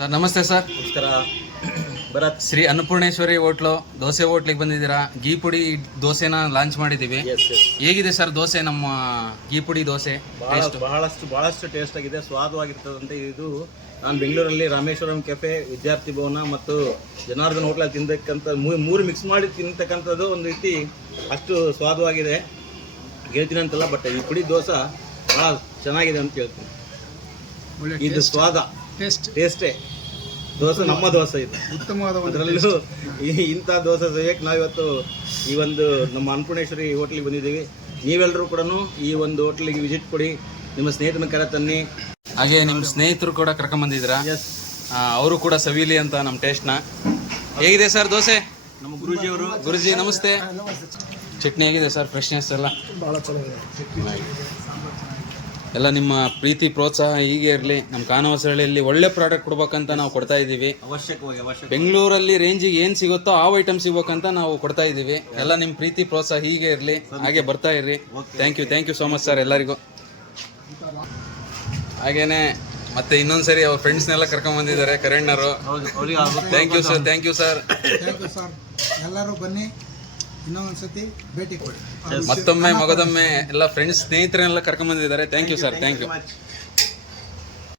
Sir ನಮಸ್ತೆ sir. ನಮಸ್ಕಾರ. Bharat Shri Annapoorneshwari hotel dosa ಹೋಟ್ಲಿಗೆ ಬಂದಿದ್ದೀರಾ. ಗೀ ಪುಡಿ ದೋಸೆನ ಲಾಂಚ್ ಮಾಡಿದ್ದೀವಿ. ಹೇಗಿದೆ ಸರ್ ದೋಸೆ? ನಮ್ಮ ಗೀ ಪುಡಿ ದೋಸೆ ಬಹಳಷ್ಟು ಟೇಸ್ಟ್ ಆಗಿದೆ, ಸ್ವಾದವಾಗಿರ್ತದಂತೆ. ಇದು ನಾನು ಬೆಂಗಳೂರಲ್ಲಿ ರಾಮೇಶ್ವರಂ ಕೆಫೆ, ವಿದ್ಯಾರ್ಥಿ ಭವನ ಮತ್ತು ಜನಾರ್ದನ್ ಹೋಟ್ಲಲ್ಲಿ ತಿಂತಕ್ಕಂಥ ಮೂರು ಮಿಕ್ಸ್ ಮಾಡಿ ತಿಂತಕ್ಕಂಥದ್ದು ಒಂದು ರೀತಿ ಅಷ್ಟು ಸ್ವಾದವಾಗಿದೆ. ಹೇಳ್ತೀನಿ ಅಂತಲ್ಲ, ಬಟ್ ಈ ಪುಡಿ ದೋಸೆ ಭಾಳ ಚೆನ್ನಾಗಿದೆ ಅಂತ ಹೇಳ್ತೀನಿ. ಇದು ಸ್ವಾದ ಟೇಸ್ಟೇ ದೋಸೆ, ನಮ್ಮ ದೋಸೆ ಇದು ಉತ್ತಮವಾದ. ಅದರಲ್ಲೂ ಇಂಥ ದೋಸೆ ಸೇವಕ್ಕೆ ನಾವಿವತ್ತು ಈ ಒಂದು ನಮ್ಮ ಅನ್ನಪೂರ್ಣೇಶ್ವರಿ ಹೋಟ್ಲಿಗೆ ಬಂದಿದ್ದೀವಿ. ನೀವೆಲ್ಲರೂ ಕೂಡ ಈ ಒಂದು ಹೋಟ್ಲಿಗೆ ವಿಸಿಟ್ ಕೊಡಿ, ನಿಮ್ಮ ಸ್ನೇಹಿತನ ಕರೆ ತನ್ನಿ. ಹಾಗೆ ನಿಮ್ಮ ಸ್ನೇಹಿತರು ಕೂಡ ಕರ್ಕೊಂಬಂದಿದ್ದೀರಾ, ಅವರು ಕೂಡ ಸವಿಲಿ ಅಂತ ನಮ್ಮ ಟೇಸ್ಟ್ನ. ಹೇಗಿದೆ ಸರ್ ದೋಸೆ? ನಮ್ಮ ಗುರೂಜಿಯವರು. ಗುರುಜಿ ನಮಸ್ತೆ. ಚಟ್ನಿ ಹೇಗಿದೆ ಸರ್? ಫ್ರೆಶ್ನೆಸ್ ಎಲ್ಲ ಭಾಳ ಚೆನ್ನಾಗಿದೆ. ಎಲ್ಲ ನಿಮ್ಮ ಪ್ರೀತಿ ಪ್ರೋತ್ಸಾಹ ಹೀಗೆ ಇರಲಿ. ನಮ್ಮ ಕಾನವಸಹಳ್ಳಿಯಲ್ಲಿ ಒಳ್ಳೆ ಪ್ರಾಡಕ್ಟ್ ಕೊಡ್ಬೇಕಂತ ನಾವು ಕೊಡ್ತಾ ಇದ್ದೀವಿ. ಅವಶ್ಯಕವಾಗಿ ಬೆಂಗಳೂರಲ್ಲಿ ರೇಂಜಿಗೆ ಏನು ಸಿಗುತ್ತೋ ಆ ಐಟಮ್ ಸಿಗ್ಬೇಕಂತ ನಾವು ಕೊಡ್ತಾ ಇದ್ದೀವಿ. ಎಲ್ಲ ನಿಮ್ಮ ಪ್ರೀತಿ ಪ್ರೋತ್ಸಾಹ ಹೀಗೆ ಇರಲಿ, ಹಾಗೆ ಬರ್ತಾ ಇರ್ರಿ. Thank you so much sir ಎಲ್ಲರಿಗೂ. ಹಾಗೇನೆ ಮತ್ತೆ ಇನ್ನೊಂದ್ಸರಿ ಅವ್ರ ಫ್ರೆಂಡ್ಸ್ನೆಲ್ಲ ಕರ್ಕೊಂಡ್ಬಂದಿದ್ದಾರೆ, ಕರಣ್ ಅವರು. Thank you sir. Thank you sir. ಎಲ್ಲರೂ ಬನ್ನಿ, ಇನ್ನೊಂದ್ಸತಿ ಭೇಟಿ ಕೊಡಿ. ಮತ್ತೊಮ್ಮೆ ಮಗದೊಮ್ಮೆ ಎಲ್ಲ ಫ್ರೆಂಡ್ಸ್ ಸ್ನೇಹಿತರನ್ನೆಲ್ಲ ಕರ್ಕೊಂಡ್ಬಂದಿದ್ದಾರೆ. Thank you sir. Thank you.